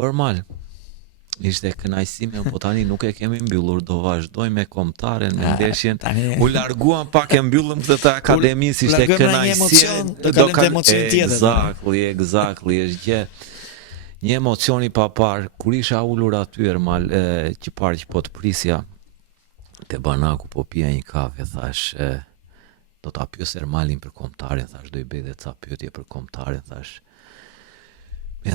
Normal. Ishte kënaqësi me, po tani nuk e kemi mbyllur, do vazhdojmë me kombëtaren, me ndeshjen. U larguam pak e mbyllëm këtë të akademisë, ishte kënaqësi. Do kalojmë te emocion tjetër. Exactly, është gjë. Një emocion i papar, kur isha ulur aty Ermal, që parë që po të prisja te banaku, po pija një kafe, thash, do ta pyes Ermalin për kombëtarin, thash, do i bëj edhe ca pyetje për kombëtarin, thash.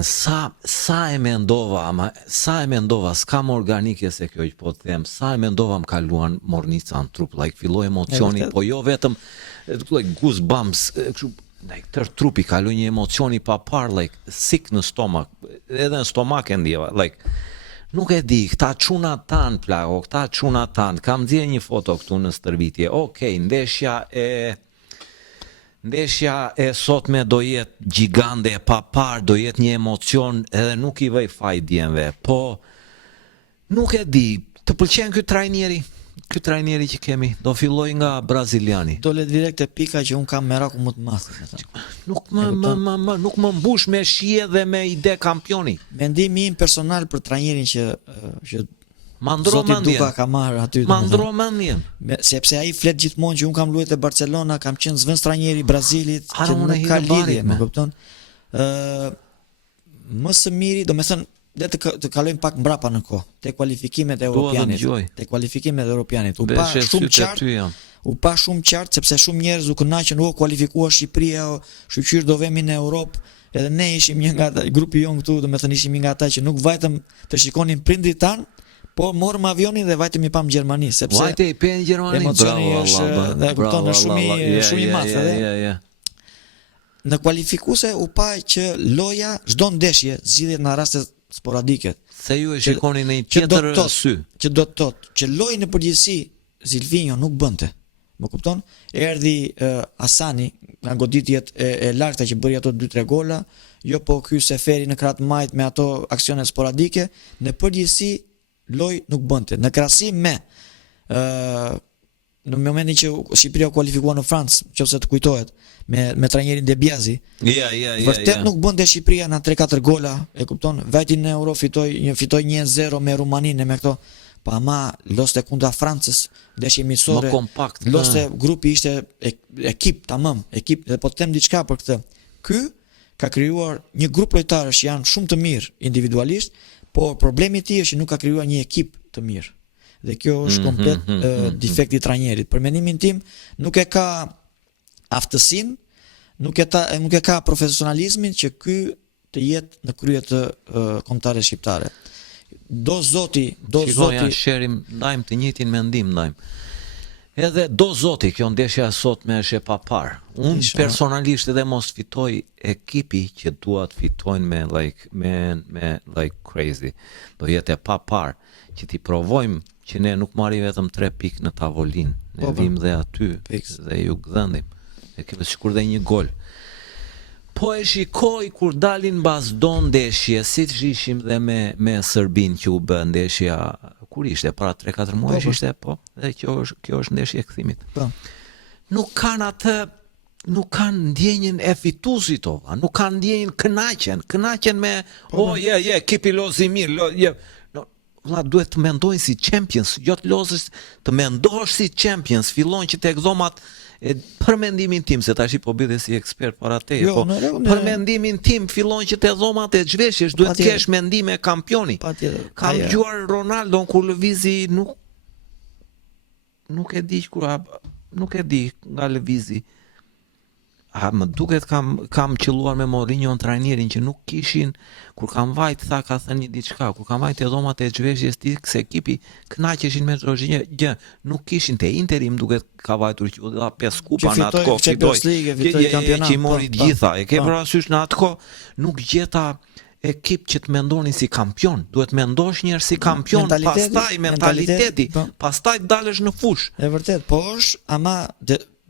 Sa e mendova, s'kam organike se kjo që po të them, sa e mendova më kaluan mornica në trup, like filloi emocioni, po jo vetëm like goosebumps, kështu like tër trupi kaloi një emocion i papar, like sick në stomak, edhe në stomak e ndjeva, like nuk e di, këta çuna tan plako, këta çuna tan, kam dhënë një foto këtu në stërvitje. Okej, ndeshja e sotme do jetë gjigande, e papar, do jetë një emocion, edhe nuk i vej faj djemve, po nuk e di, të pëlqen ky trajneri që kemi, do filloj nga braziliani. Dole direkt e pika që unë kam meraku më të madh. Nuk më mbush me shije dhe me ide kampioni. Mendimi im personal për trajnerin që Zoti Duka ka marrë aty. Mandro mendjen. Sepse ai flet gjithmonë që un kam luajtur te Barcelona, kam qenë zëvendës trajneri i Brazilit, që nuk ka lidhje, më kupton? Më së miri, domethënë, le të kalojmë pak mbrapa në kohë, te kualifikimet e Europianit. U pa shumë qartë sepse shumë njerëz u kënaqën, kualifikuar Shqipëria, shoqëri do vemi në Europë. Edhe ne ishim një nga grupi jon këtu, domethënë ishim një nga ata që nuk vajtëm të shikonin prindrit tan, po morëm avionin dhe vajtëm i pam Gjermani, sepse vajte i pen Gjermani. Emocioni është, kupton, shumë i madh. Në kualifikuese u pa që loja çdo ndeshje zgjidhet në raste sporadike. Se ju e shikoni në një tjetër sy. Që do të thotë që lojë në përgjithësi Silvinho nuk bënte. Më kupton? Erdhi Asani nga goditjet e larta që bëri ato 2-3 gola, jo po ky Seferi në kratë majt me ato aksione sporadike, në përgjithësi loj nuk bënte. Në krahasim me në momentin që Shqipëria u kualifikua në Francë, nëse të kujtohet, me trajnerin Debiazi. Vërtet nuk bënte Shqipëria në 3-4 gola, e kupton? Vajti në Euro fitoi 1-0 me Rumaninë me këto. Pa ama loste kundra Francës, ndeshje miqësore. Më kompakt. Loste grupi ishte ekip tamam, ekip, dhe po të them diçka për këtë. Ky ka krijuar një grup lojtarësh që janë shumë të mirë individualisht, por problemi i tij është që nuk ka krijuar një ekip të mirë. Dhe kjo është komplet defekti i trajnerit. Për mendimin tim, nuk e ka aftësinë, nuk e ka profesionalizmin që ky të jetë në krye të kombëtarëve shqiptare. Do zoti sherim, ndajmë të njëjtin mendim, ndajmë. Edhe do zoti, kjo ndeshja sot me është e papar. Unë personalisht edhe mos fitoj ekipi që dua të fitojnë me like crazy. Do jetë e papar që ti provojmë që ne nuk marrim vetëm 3 pikë në tavolinë. Ne vim dhe aty dhe ju gdhendim. E kemi sikur dhe një gol. Po e shikoj kur dalin mbas do ndeshje, siç ishim dhe me Serbin që u bë ndeshja kur ishte para 3-4 muajsh ishte, po, dhe kjo është ndeshje e kthimit. Po. Nuk kanë ndjenjën e fituesit ova, nuk kanë ndjenjën kënaqen me ekipi lozi mirë, vlla duhet të mendojnë si champions, jo të lozësh, të mendosh si champions, fillon që tek dhomat. Për mendimin tim, se tash po bëj si ekspert para teje, po për mendimin tim fillon që te dhomat e zhveshjes duhet të kesh mendime kampioni. Kam dëgjuar Ronaldo kur lëvizi nuk e di nga lëvizi. Më duket kam qelluar me Mourinho në trajnerin që nuk kishin, kur kam vajt ka thënë diçka, kur kam vajt te dhomat e zhveshjes ti se ekipi kënaqeshin me gjë, nuk kishin te Interi, më duket ka vajtur që u dha 5 kupa në atë kohë, fitoi kampionat, që mori të gjitha. E ke parasysh në atë kohë nuk gjeta ekip që të mendonin si kampion, duhet mendosh njerëz si kampion, pastaj mentaliteti, pastaj dalësh në fushë. E vërtet, po është, ama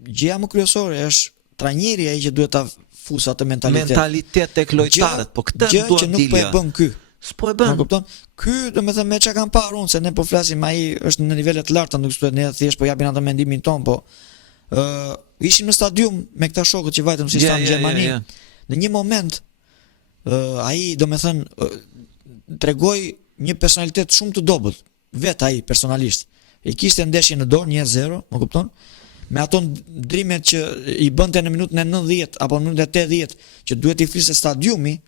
gjëja më kryesore është trajneri ai që duhet ta fusë atë mentalitet tek lojtarët, po këtë duhet që nuk po e bën ky. S'po e bën. E kupton? Ky, domethënë me çka kam parë unë, se ne po flasim, ai është në nivele të larta, nuk thuhet ne thjesht po japin atë mendimin ton, po ishim në stadium me këta shokët që vajtëm si stan në Gjermani. Në një moment ai domethënë tregoi një personalitet shumë të dobët, vet ai personalisht. I kishte ndeshjen në dorë 1-0, më kupton? Me ato ndrimet që i bënte në minutën e 90 apo në minutën e 80 që duhet i fliste stadiumi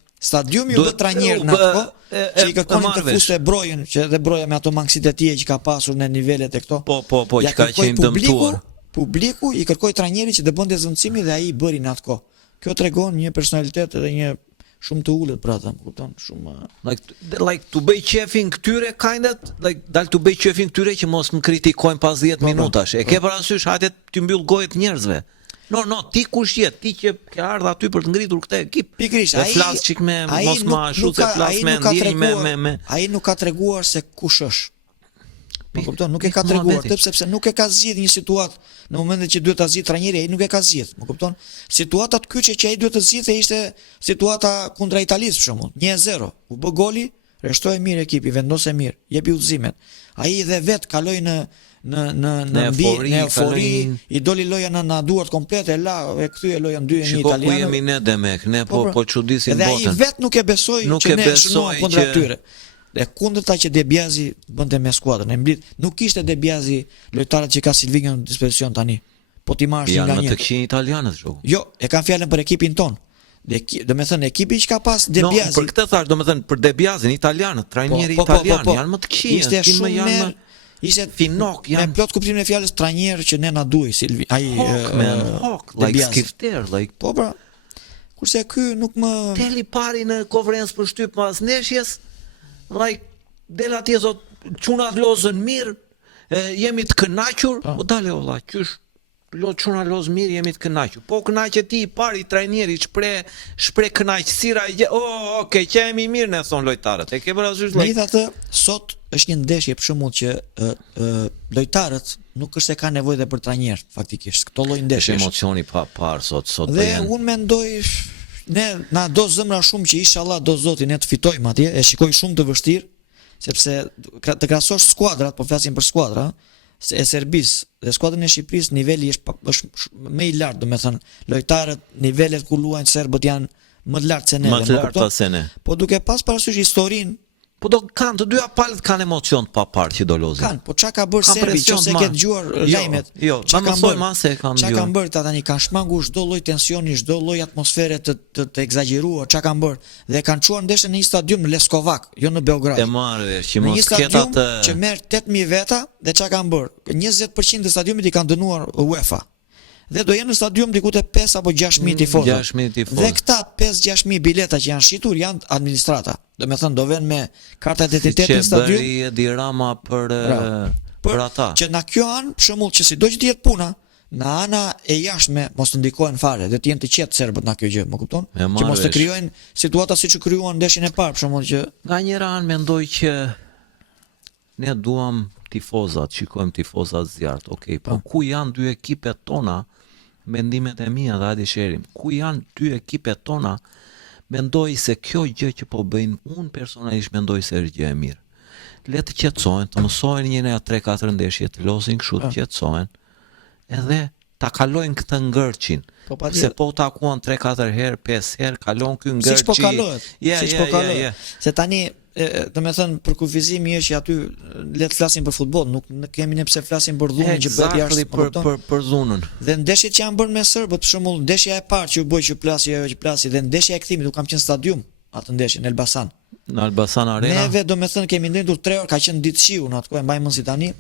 u bë trajner në ato që i kërkonin të fuste Brojën, që edhe Broja me ato mangësitë e tij që ka pasur në nivelet e këto. Po, që ka qenë dëmtuar. Publiku i kërkoi trajnerin që të bënte zëvendësimi dhe ai i bëri në atë kohë. Kjo tregon një personalitet dhe një shumë të ulët për ata, kupton, shumë like të bëj qefin këtyre dal të bëj qefin këtyre që mos më kritikojnë pas 10 minutash. E ke parasysh hajde të mbyll gojët njerëzve. No, ti kush je? Ti që ke ardhur aty për të ngritur këtë ekip. Pikërisht, ai flas çik me mos ma ashtu se flas me ndjenjë me. Ai nuk ka treguar se kush është. Më kupton, nuk e ka treguar, sepse nuk e ka zgjidhur një situatë në momentin që duhet ta zgjidhë trajneri, ai nuk e ka zgjidhur, më kupton? Situata të kyçe që ai duhet të zgjidhte ishte situata kundra Italisë për shembull, 1-0. U bë goli, reshtoi mirë ekipi, vendose mirë, jepi udhëzimet. Ai dhe vet kaloi në eufori, i doli loja në duart komplete, e kthye lojën 2-1 italianë. Ku jemi ne Demek, ne po çudisim botën. Dhe ai vet nuk e besoi që ne shënuam kundra tyre. Dhe kundërta që De Biasi bënte me skuadrën, e mblit, nuk kishte De Biasi lojtarët që ka Silvinho në dispozicion tani. Po ti marrësh nga një. Janë më të këqij italianët shoku. Jo, e kanë fjalën për ekipin ton. Do të thënë ekipi që ka pas De Biasi. Për këtë thash, do të thënë për De Biasin italianët, trajneri italian, janë më të këqij, ishte shumë ishte finok, janë me plot kuptimin e fjalës trajner që ne na duaj ai like skifter, like po pra. Kurse ky nuk më Teli pari në konferencë për shtyp pas ndeshjes, like del atje thot çuna lozën mirë, jemi të kënaqur, po dale valla, qysh çuna loz mirë, jemi të kënaqur. Po kënaqet ti i pari trajneri shpreh kënaqësira, okay, që jemi mirë ne thon lojtarët. E ke parasysh megjithatë sot është një ndeshje për shembull që lojtarët nuk është se kanë nevojë dhe për trajner faktikisht. Këto lloj ndeshje është emocioni pa par sot dhe unë mendoj ne na do zëmra shumë që inshallah do Zoti ne të fitojmë atje, e shikoj shumë të vështirë, sepse të krahasosh skuadrat, po flasim për skuadra, e Serbisë dhe skuadrën e Shqipërisë niveli është më i lartë, domethënë lojtarët, nivelet ku luajnë serbët janë më të lartë se ne, më të lartë se ne. Po duke pas parasysh historinë, po do kanë të dyja palët kanë emocion pa parë që do lozin. Kanë, po çka ka bërë Serbi, nëse ke dëgjuar lajmet? Jo, çka kanë bërë ata tani, kanë shmangur çdo lloj tensioni, çdo lloj atmosfere të egzageruar, çka kanë bërë dhe kanë çuar ndeshjen në një stadium në Leskovac, jo në Beograd. E marrë që mos ketë atë që merr 8000 veta dhe çka kanë bërë? 20% të stadiumit i kanë dënuar UEFA. Dhe do jenë në stadium diku te 5 apo 6.000 tifozë. 6.000 tifozë. Dhe këta 5-6.000 bileta që janë shitur janë administrata. Do me thënë do vjen me karta identiteti në stadium. Që bëri Edi Rama për ata. Që na kjo anë, për shembull, që sido që të jetë puna, në ana e jashtme mos të ndikohen fare, dhe të jenë të qetë serbët na kjo gjë, më kupton? Që mos të krijojnë situata siç u krijuan ndeshjen e parë, për shembull që nga njëra anë mendoj që ne duam tifozat, shikojmë tifozat zjarrt. Okej, po ku janë dy ekipet tona? Mendimet e mia dhe hajde sherim. Ku janë dy ekipet tona? Mendoj se kjo gjë që po bëjnë, unë personalisht mendoj se është gjë e mirë. Le të qetësohen, të mësojnë një 3-4 ndeshje, të losin kështu, të qetësohen, edhe ta kalojnë këtë ngërçin. Se po takuan 3-4 herë, 5 herë, kalon ky ngërçi. Siç po kalohet. Se tani do me thënë për kufizimi është që aty le të flasim për futboll, nuk kemi ne pse flasim për dhunën që bëhet jashtë për dhunën. Dhe ndeshjet që janë bërë me serbët, për shembull, ndeshja e parë që u bë që plasi dhe ndeshja e kthimit, u kam qenë në stadium atë ndeshje në Elbasan. Në Elbasan Arena. Neve do me thënë kemi ndendur 3 orë, ka qenë ditë shiu në atë kohë, mbaj mend si tani.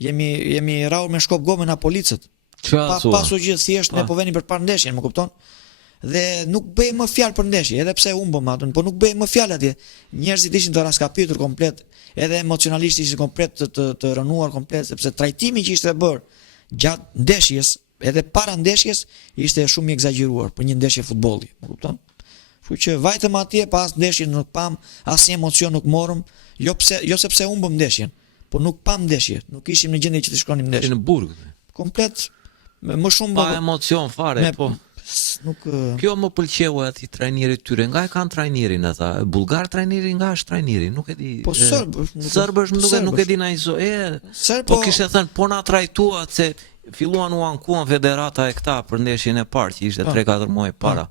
Jemi rrahur me shkop gomë na policët. Pa pasur gjë thjesht ne po veni për parë ndeshjen, më kupton? Dhe nuk bëj më fjalë për ndeshje, edhe pse humbëm atë, po nuk bëj më fjalë atje. Njerëzit ishin të raskapitur komplet, edhe emocionalisht ishin komplet të rënuar komplet, sepse trajtimi që ishte bërë gjatë ndeshjes, edhe para ndeshjes, ishte shumë i egzageruar për një ndeshje futbolli, më kupton? Kështu që vajtëm atje pas ndeshjes nuk pam asnjë emocion nuk morëm, jo sepse humbëm ndeshjen, po nuk pam ndeshje, nuk ishim në gjendje që të shkonim ndeshje. Në burg. Komplet më shumë pa emocion fare, po. Kjo më pëlqeu aty trajneri tyre, nga e kanë trajnerin ata, bullgar trajneri nga është trajneri, nuk e di. Po serbësh nuk e di na izo. Po kishte thënë po na trajtuat se filluan u ankuan federata e këta për ndeshjen e parë që ishte 3-4 muaj para.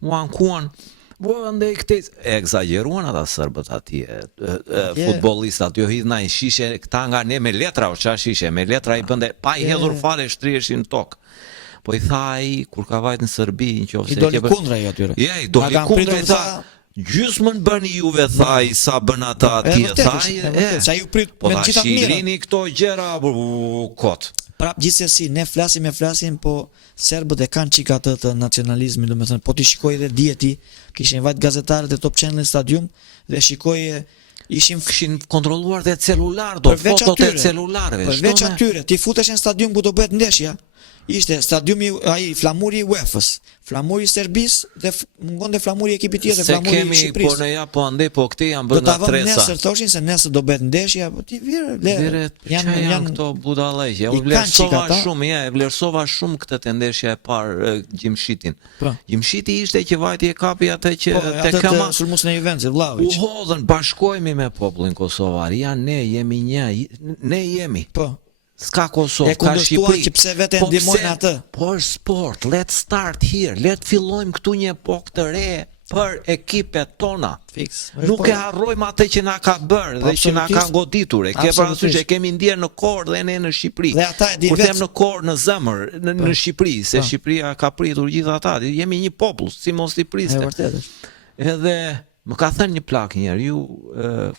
U ankuan, Andaj këtej e egzageruan ata serbët atje, futbollistat, jo hidhnaj shishe këta nga ne me letra, o qa shishe, me letra I bënde, pa I hedhur fare shtrieshin tokë. Po I tha ai kur ka vajt në Serbi, I doli kundra I atyre. Ja, I doli kundra I tha, gjysmën bëni juve, tha I, sa bën ata atje, tha sa ju prit po me tha gjitha mira. shilini këto gjera, kot. Prap gjithsesi ne flasim, po serbët e kanë çika të nacionalizmin, domethënë po ti shikoj edhe dieti, kishin vajt gazetarët e Top Channel në stadium dhe shikoj kishin kontrolluar dhe celular, do fotot e celularëve. Përveç atyre, ti futesh në stadium ku do bëhet ndeshja. Ishte stadiumi ai flamuri I UEFA-s, flamuri I Serbisë dhe mungonte flamuri I ekipit tjetër, flamuri I Shqipërisë. Po ne ja po andej po këtej janë bërë nga tresa. Do ta vëmë nesër thoshin se nesër do bëhet ndeshja, po ti janë këto budallëqe. U vlerësova shumë, e vlerësova shumë këtë ndeshje e parë Gjimshitin. Gjimshiti ishte që vajti e kapi atë që te kama sulmues në Juventus, Vlahović. U hodhën, bashkohemi me popullin kosovar. Ja ne jemi një, ne jemi. Po. Ska Kosovë, ka Shqipëri. Që pse vete ndihmojnë atë. Po është sport, let's start here. Let fillojmë këtu një epokë të re për ekipet tona. Fiks. Nuk e harrojmë atë që na ka bërë dhe që na ka goditur. E ke parasysh, e kemi ndier në korë dhe ne në Shqipëri. Dhe ata e di Kur them në korë, në zemër, në Shqipëri, se Shqipëria ka pritur gjithë ata. Jemi një popull, si mos I priste. Edhe më ka thënë një plak njerë, ju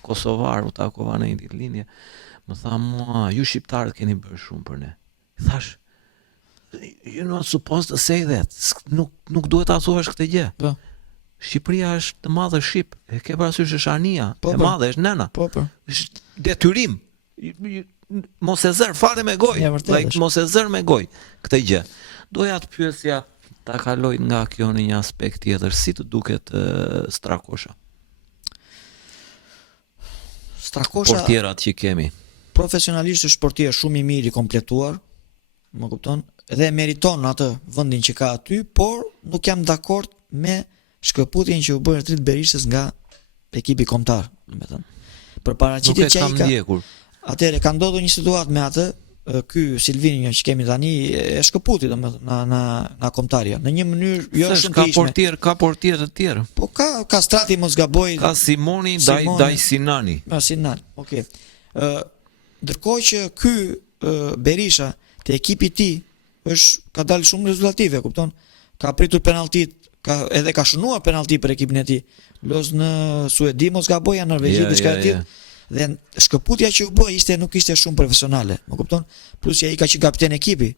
kosovar u takova në një linje. Më tha mua, ju shqiptarët keni bërë shumë për ne. Thash, you're not supposed to say that. Nuk duhet ta thuash këtë gjë. Po. Shqipëria është të madhe shqip. E ke parasysh është ania, e madhe është nëna. Po. Është detyrim. Mos e zër fare me gojë. Mos e zër me gojë këtë gjë. Doja të pyesja, ta kaloj nga kjo në një aspekt tjetër, si të duket Strakosha. Portierat që kemi. Profesionalisht është portier shumë I mirë I kompletuar, më kupton, dhe meriton atë vendin që ka aty, por nuk jam dakord me shkëputjen që u bë Ertrit Berishës nga ekipi kombëtar, domethënë. Për paraqitje që ai ka. Atëherë ka ndodhur një situatë me atë, ky Silvinjo që kemi tani e shkëputi domethënë na kombëtarja. Në një mënyrë jo shumë të ishme. Ka portier të tjerë. Po ka Strati mos gaboj. Ka Simoni Daj Sinani. Sinani. Okej. Ndërkohë që ky Berisha te ekipi I tij ka dalë shumë rezultative, kupton? Ka pritur penalltit, edhe ka shënuar penallti për ekipin e tij. Los në Suedi mos gaboj, në Norvegji diçka e tillë. Dhe shkëputja që u bë nuk ishte shumë profesionale, më kupton? Plus ai ka qenë kapiten ekipi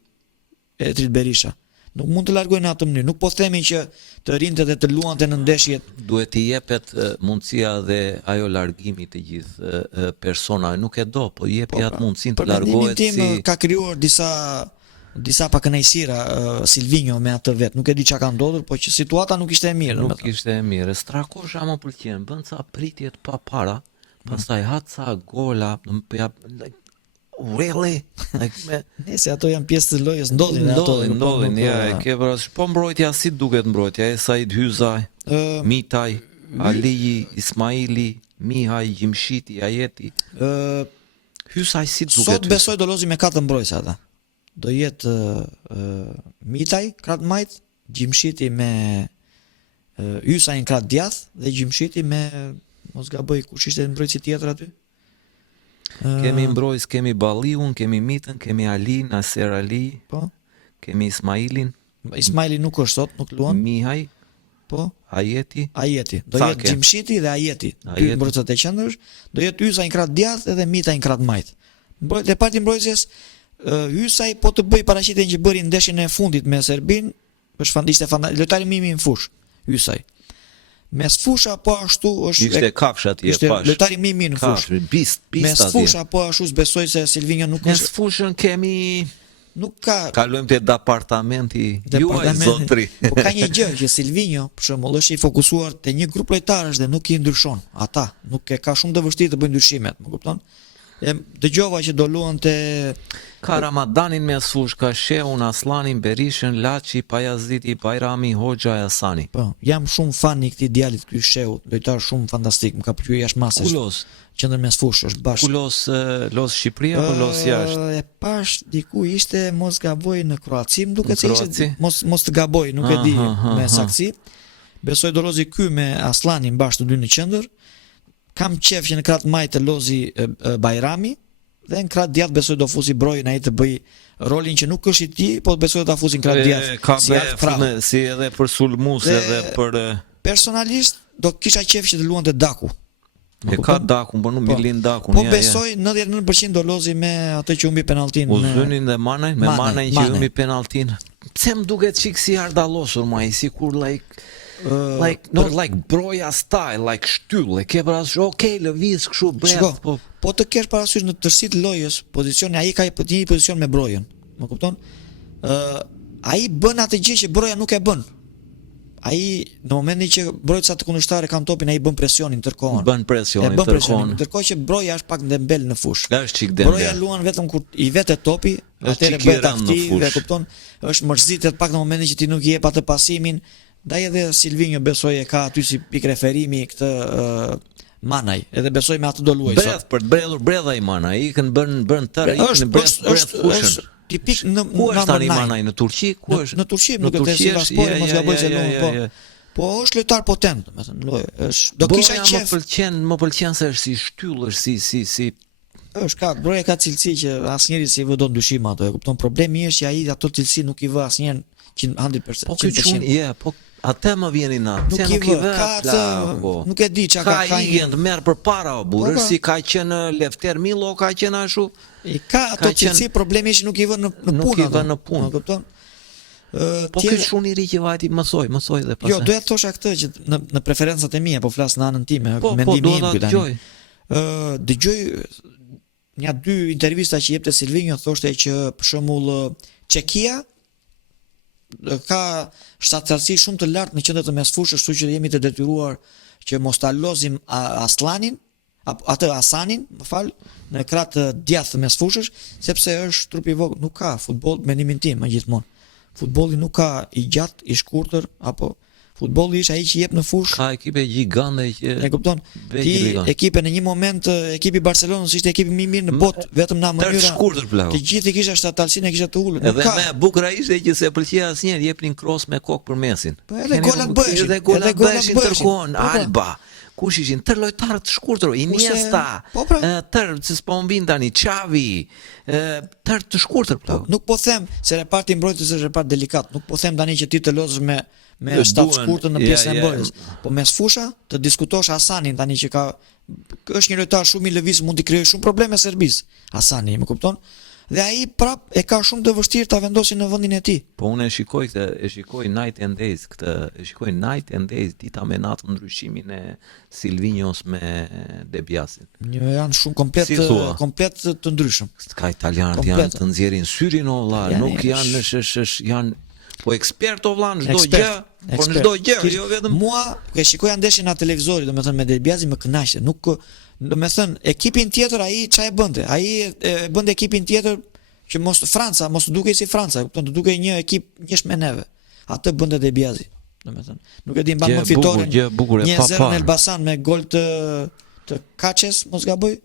Ertrit Berisha. Nuk mund të largojnë në atë mënyrë. Nuk po themi që të rinte dhe të luante në ndeshjet. Duhet I jepet mundësia dhe ajo largimi të gjithë persona. Nuk e do, po jepi atë mundësinë të largohet si. Tim ka krijuar disa pakënaqësira Silvinjo me atë vet. Nuk e di çka ka ndodhur, po që situata nuk ishte e mirë. Nuk ishte e mirë. Strakosha më pëlqen, bën ca pritje të papara, pastaj ha ca gola, really? Nëse ato janë pjesë të lojës, ndodhin, ja, e ke parasysh. Po mbrojtja si duket mbrojtja? Said Hyzaj, Mitaj, Aliji, Ismaili, Mihaj, Gjimshiti, Ajeti. Hyzaj si duket? Sot besoj do lozi me 4 mbrojtëse ata. Do jetë Mitaj, krah majt, Gjimshiti me Hyzajin krah djath dhe Gjimshiti me mos gaboj kush ishte mbrojtësi tjetër aty. Kemi mbrojtës, kemi Balliun, kemi Mitën, kemi Ali, Naser Ali, po. Kemi Ismailin. Ismaili nuk është sot, nuk luan. Mihaj, po. Ajeti. Do jetë Gjimshiti dhe Ajeti. Dy mbrojtësat e qendrës, do jetë Hyzaj krah djath edhe Mita krah majt. Dhe parti mbrojtëses Hyzaj po të bëj paraqitjen që bëri ndeshjen e fundit me Serbin, ishte lojtari më I mirë në fushë, Hyzaj. Mes fusha po ashtu është ishte kafsha atje pash. Ishte lojtari më I mirë në fushë. Bist mes fusha po ashtu besoj se Silvinjo nuk është. Mes fushën kemi nuk ka. Kalojmë te departamenti juaj zotri. Po ka një gjë që Silvinjo për shembull është I fokusuar te një grup lojtarësh dhe nuk I ndryshon. Ata nuk e ka shumë të vështirë të bëjnë ndryshimet, më kupton? Dëgjova që do luante ka Ramadanin mes fush, ka Sheun, Aslanin, Berishën, Laçi, Pajaziti, Bajrami, Hoxha e Asani. Po, jam shumë fan I këtij djalit, ky Sheu, lojtar shumë fantastik, më ka pëlqyer jashtë Kulos. Qendër mes fush është bashkë. Kulos los Shqipëria apo los jashtë? E pash diku ishte mos gaboj në Kroaci, më duket se ishte mos të gaboj, nuk e di me saktësi. besoj do lozi ky me Aslanin bashkë të dy në qendër. Kam qef që në kratë maj të lozi Bajrami, dhe në kratë djathtë besoj do fusi Brojën ai të bëj rolin që nuk është i tij, po besoj ta fusin kratë djathtë. Ka si edhe për sulmus edhe për personalisht do kisha qef që të luante Daku. E ka Dakun, po nuk Milin Dakun. Po besoj 99% do lozi me atë që humbi penalltin. Uzunin dhe Manaj, me Manaj që humbi penalltin. Pse më duket çik si ardallosur më ai, sikur like Broja style, like shtyll, e ke parasysh, okay, lëviz kështu breth, po të kesh parasysh në tërësitë të lojës, pozicioni ai ka një pozicion me Brojën. Më kupton? Ai bën atë gjë që Broja nuk e bën. Ai në momentin që brojtësat të kundërshtar kanë topin, ai bën presionin ndërkohën. Bën presionin ndërkohën. Ndërkohë që Broja është pak ndembel në fushë. Është çik dembel. Broja luan vetëm kur i vetë topi, atëherë bëhet aktiv, e kupton? Është mërzitet pak në momentin që ti nuk i jep atë pasimin. Ndaj edhe Silvinho besoj e ka aty si pikë referimi këtë Manaj, edhe besoj me atë do luaj sot. Breth për të bredhur bredha i Manaj, ikën bën tërë, ikën breth fushën. Tipik në ku është tani Manaj në Turqi? Ku është? Në Turqi, nuk e të Sivaspori, mos gaboj se luan, po. Po është lojtar potent, domethënë lojë. Është do kisha qef. Më pëlqen se është si shtyll, është si është Broja ka cilësi që asnjëri si vë do ndyshim ato, e kupton? Problemi është që ai ato cilësi nuk i vë asnjëherë 100%. Po këtu po atë më vjen i natë. Nuk i vë nuk e di çka ka igjen të merr përpara o burr, si ka qenë Lefter Milo, ka qenë ashtu. Ka ato cilësi, problemi është nuk i vë në punë. Nuk i vë në punë, e kupton? Po ky shumë i ri që vajti mësoj dhe pastaj. Jo, doja të thosha këtë që në preferencat e mia, po flas në anën time, mendimi im këtu tani. Dëgjoj një dy intervista që jepte Silvinho, thoshte që për shembull Çekia ka shtatësi shumë të lartë në qendër të mesfushës, kështu që jemi të detyruar që mos ta lozim Aslanin, atë Hasanin, më fal, në kratë djathtë të mesfushës, sepse është trup i vogël, nuk ka futboll mendimin tim gjithmonë. Futbolli nuk ka i gjatë, i shkurtër, apo futbolli është ai që jep në fushë. Ka ekipe gjigande që e kupton. Ti ekipe në një moment ekipi Barcelonës ishte ekipi më i mirë në botë, vetëm në mënyrë shkurtër plagë. Të gjithë kisha shtatësinë e kisha të ulur. Edhe më e bukur ishte që se pëlqej asnjëherë jepnin cross me kokë për mesin. Po edhe golat bëheshin. Edhe golat bëheshin tërkohën, Alba. Kush ishin tër lojtarë të shkurtër, Iniesta, tër se s'po mbin tani Xavi, tër të shkurtër plagë. Nuk po them se reparti mbrojtës është repart delikat, nuk po them tani që ti të lozësh me shtat shkurtër në pjesën e mbrojtjes. Po mes fusha të diskutosh Hasanin tani që është një lojtar shumë i lëviz, mund të krijojë shumë probleme Serbisë. Hasani, më kupton? Dhe ai prap e ka shumë të vështirë ta vendosi në vendin e tij. Po unë e shikoj Night and Days dita me natë ndryshimin e Silvinhos me Debiasin. Janë shumë komplet të ndryshëm. Ka italianët janë të nxjerrin syrin o vlla, nuk janë po ekspert o vlla në çdo gjë, por në çdo gjë, jo vetëm. Mua e shikoja ndeshjen në televizor, domethënë me Debiasin më kënaqte, nuk domethënë ekipin tjetër ai çfarë bënte? Ai e bënte ekipin tjetër që Franca mos dukej si Franca, kupton, të dukej një ekip njësh me neve. Atë bënte Debiasi, domethënë. Nuk e di mban më fitoren. 1-0 në Elbasan me gol të Kaçes, mos gaboj.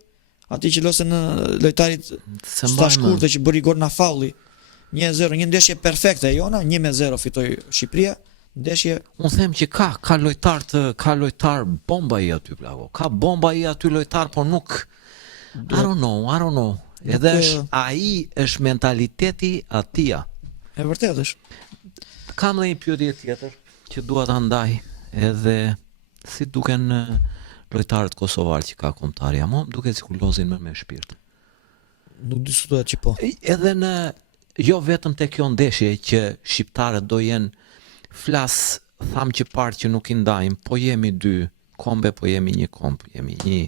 Aty që losën në lojtarit stashkurtë që bëri gol na faulli. 1-0, një ndeshje perfekte jona, 1-0 fitoi Shqipëria. Ndeshje, unë them që ka lojtar bomba i aty plako. Ka bomba i aty lojtar, por nuk I don't know. Edhe ai është mentaliteti atia. E vërtet është. Kam dhe një pyetje tjetër që dua ta ndaj, edhe si duken lojtarët kosovarë që ka kombëtarja, më duket sikur lozin më me shpirt. Nuk diskutohet që po. Edhe jo vetëm te kjo ndeshje që shqiptarët do jenë flas, tham që parë që nuk I ndajmë, po jemi dy kombe, po jemi një komb, jemi një.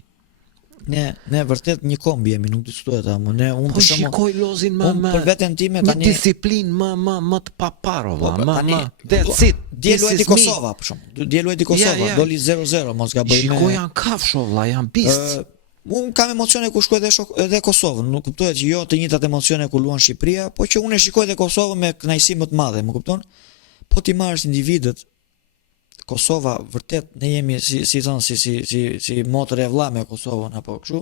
Ne vërtet një komb jemi, nuk diskutohet ama. Unë po shikoj lozin më për veten time tani. Një disiplinë më të paparova, më decit. Dje luajti Kosova për shkak. Dje luajti Kosova, doli 0-0, mos gaboj. Shikoj janë kafsh valla, janë bist. Unë kam emocione ku shkoj edhe Kosovën, nuk kuptohet që jo të njëjtat emocione ku luan Shqipëria, po që unë e shikoj edhe Kosovën me kënaqësi më të madhe, më kupton? Po ti marrësh individët, Kosova vërtet ne jemi si motër e vëlla me Kosovën apo kështu,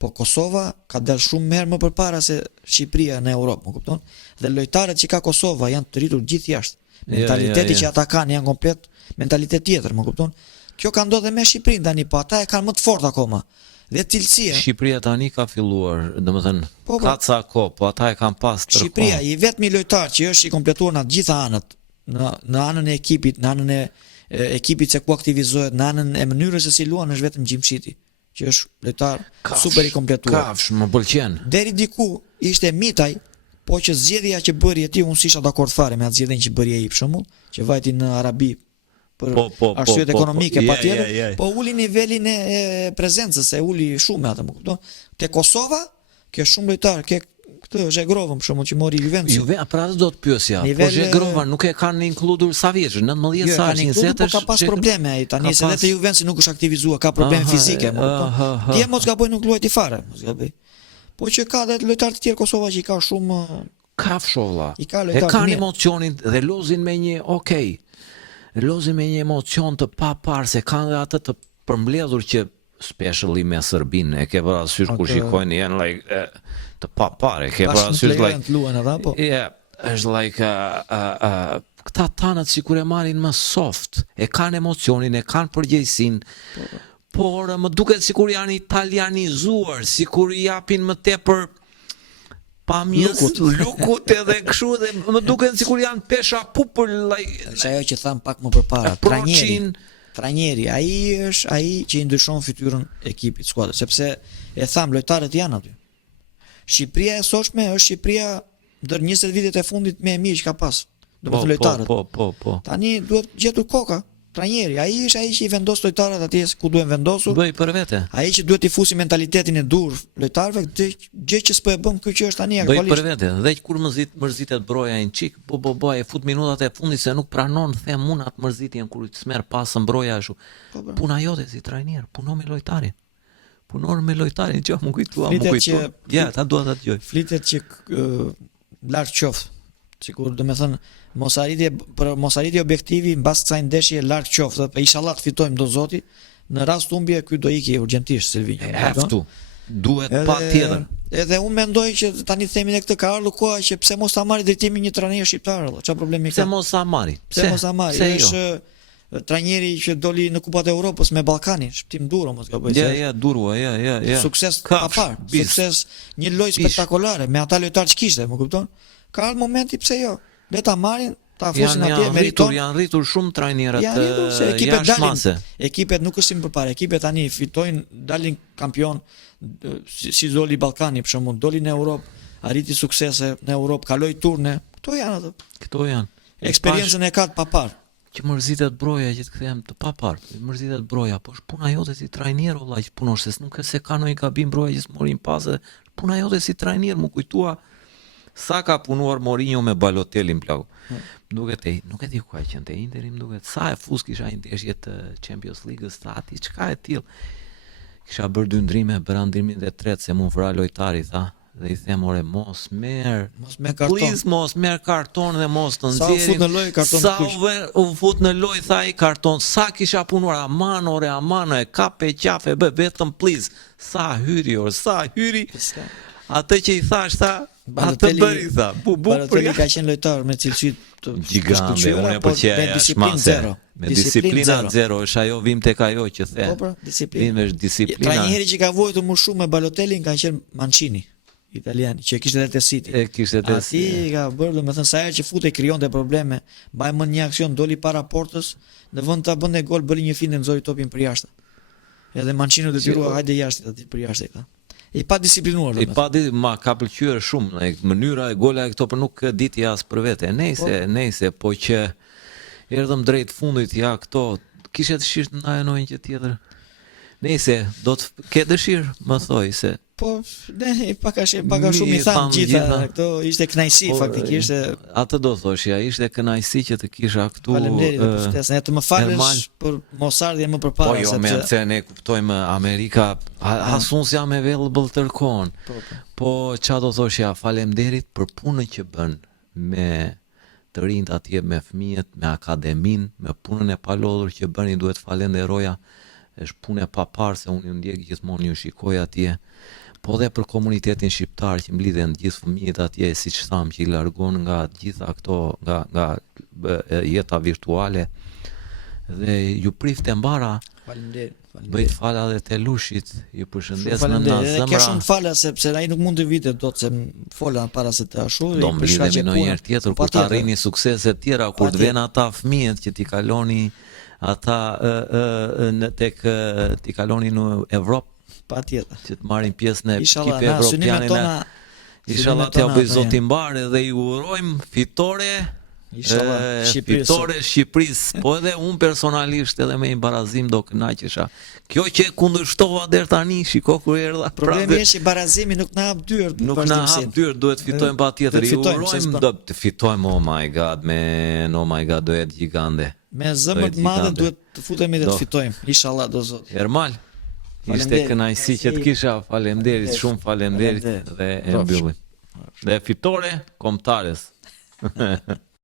po Kosova ka dalë shumë më përpara se Shqipëria në Europë, më kupton? Dhe lojtarët që ka Kosova janë të rritur gjithë jashtë. Mentaliteti ja. që ata kanë janë komplet mentalitet tjetër, më kupton? Kjo ka ndodhur me Shqipërinë tani, po ata e kanë më të fortë akoma. Dhe cilësia. Shqipëria tani ka filluar, domethënë Po, ka ca kohë, po ata e kanë pas tërkohë. Shqipëria i vetmi lojtar që është i kompletuar në të gjitha anët, në anën e ekipit, në anën e ekipit se ku aktivizohet, në anën e mënyrës se si luan është vetëm Gjimshiti, që është lojtar super i kompletuar. Kafsh, më pëlqen. Deri diku ishte Mitaj, po që zgjedhja që bëri e tij unë s'isha dakord fare me atë zgjedhjen që bëri ai për shembull, që vajti në Arabi për arsyet ekonomike patjetër, po uli nivelin e prezencës, e uli shumë atë, më kupton? Te Kosova, ke shumë lojtar, ke këtë Zhegrovën për shembull që mori Juventus. Pra do të pyesja, po Zhegrova nuk e kanë inkludur sa vjeç, 19 sa, 20 po ka pas probleme ai tani se vetë Juventus nuk është aktivizuar, ka probleme fizike, më kupton? Ti mos gaboj nuk luajti fare, mos gaboj. Po që ka dhe lojtar të tjerë Kosova që i ka shumë kafsholla. I ka e kanë emocionin dhe lozin me një lozin me një emocion të paparë, se kanë dhe atë të përmbledhur që especially me Serbinë, e ke parasysh kur shikojnë janë like të paparë, e ke parasysh like luan edhe apo? Është like këta tanët sikur e marrin më soft, e kanë emocionin, e kanë përgjegjësinë. Por më duket sikur janë italianizuar, sikur i japin më tepër pamjes, lukut edhe kështu, dhe më duket sikur janë pesha pupër, është ajo që tham pak më përpara, Trajneri, ai është ai që i ndryshon fytyrën e ekipit, skuadrës, sepse e tham lojtarët janë aty. Shqipëria e sotshme është Shqipëria ndër 20 vitet e fundit më e mirë që ka pas. Domethënë lojtarët. Po. Tani duhet gjetur koka. Trajneri, ai është ai që i vendos lojtarët atje ku duhen vendosur. Bëj për vete. Ai që duhet i fusi mentalitetin e dur lojtarëve, gjë që s'po e bën kjo që është tani aktualisht. Bëj për vete. Dhe kur mërzitet Broja një çik, e fut minutat e fundit se nuk pranon, them unë atë mërzitjen kur të smer pasën Broja ashtu. Puna jote si trajner, puno me lojtarin. Punon me lojtarin, që më kujtua. Ja, ta dua ta dëgjoj. Flitet që lart qoftë. Sikur do të thënë mos arritje objektivi mbas kësaj ndeshje lart qoftë, inshallah të fitojmë do zoti. Në rast humbje ky do ikë urgjentisht Silvinjo. Aftu. Duhet patjetër. Edhe unë mendoj që tani themin e këtë ka ardhur koha që pse mos ta marrë drejtimin një trajner shqiptar, çfarë problemi ka? Pse mos ta marri? Pse mos ta marri? Është trajneri që doli në Kupat e Evropës me Ballkanin, shptim duro mos gaboj. Ja, duro, ja. Sukses pa parë, sukses, një lojë spektakolare me ata lojtarë që kishte, më kupton? Ka ardhur momenti pse jo. Le ta marrin, ta fusin atje, meriton. Janë rritur shumë trajnerët jashtë. Ekipet nuk është si më përpara, ekipet tani fitojnë, dalin kampion, si doli Ballkani për shembull, doli në Europë, arriti suksese në Europë, kaloi turne. Këto janë. Eksperiencën e ka të papar. Që mërzitet Broja, që të kthehem të papar. Mërzitet Broja, po është puna jote si trajner valla që punosh, se nuk se ka ndonjë gabim Broja që s'morin pasë. Puna jote si trajner, më kujtua sa ka punuar Mourinho me Balotelin plaku. Duket nuk e di ku ka qenë te Interi, më duket sa e fus kisha një ndeshje të Champions League-s, aty çka e till. Kisha bërë 2 ndrime, bëra ndrimin e tretë se mu vra lojtari, tha, dhe i them ore mos merr karton. Please mos merr karton dhe mos të nxjerrim. Sa u fut në lojë karton kush? Sa u fut në lojë tha ai karton, sa kisha punuar, aman e kape qafe, bë vetëm please. Sa hyri. Atë që i thash tha, atë bëri tha. Balotelli ka qenë lojtar me cilësi të gjigande, unë e pëlqej disiplinë zero. Me disiplina zero, është ajo vim tek ajo që the. Po, disiplinë. Vim është disiplina. Trajneri që ka vojtur më shumë me Balotelli ka qenë Mancini, italian, që kishte edhe te City. Ati ka bërë, domethënë sa herë që futej krijonte probleme, mbaj mend një aksion doli para portës, në vend ta bënte gol bëri një finte nxori topin për jashtë. Edhe Mancini detyrua hajde jashtë aty për jashtë këta. I pa disiplinuar. Ma ka pëlqyer shumë mënyra e gola e këto, për nuk diti as për vete. Nejse, po që erdhëm drejt fundit, ja këto, kishe dëshirë të ndaje ndonjë gjë tjetër. Nejse, do të ke dëshirë, më thoj se. Po, ne paka shumë i thamë gjitha, këto ishte kënaqësi faktikisht. Atë do thoshja, ishte kënaqësi që të kisha këtu. Faleminderit për ftesën, të më falësh për mosardhjen më përpara, sepse me se ne kuptojmë Amerika, asun jam available tërkohën. Po çfarë do thoshja, faleminderit për punën që bën me të rinjt atje, me fëmijët, me akademinë, me punën e palodhur që bëni, duhet falenderoja. Është punë e papar se unë ju ndjek gjithmonë, ju shikoj atje. po dhe për komunitetin shqiptar që mblidhen gjithë fëmijët atje, siç tham, që i largon nga gjitha këto nga jeta virtuale dhe ju prifte mbara. Faleminderit. Bëjt fala dhe të Lushit, ju përshëndes në Faleminderit. Ke zemra. shumë fala sepse ai nuk mund të vite dot se fola para se të ashtu. Do mblidhemi ndonjëherë tjetër kur të arrini suksese të tjera, kur të vjen ata fëmijët që t'i kaloni ata t'i kaloni në Evropë, Patjetër. që të marrin pjesë në Inshallah, ekipe na synimet evropiane. tona Inshallah t'ja bëj Zoti mbar dhe ju urojmë fitore. Inshallah, Fitore Shqipërisë, po edhe unë personalisht edhe me barazim do kënaqesha. Kjo që e kundërshtova deri tani, shiko kur erdha. Problemi është që barazimi nuk na hap dyert. Nuk na hap dyert, duhet fitojmë patjetër. Ju urojmë do të fitojmë, oh my god, do jetë gjigande. Me zëmër të madhe duhet të futemi dhe të fitojmë. Inshallah do zot. Ermal, ishte kënaqësi që të kisha, faleminderit, shumë faleminderit dhe e mbyllim. Dhe fitore kombëtares.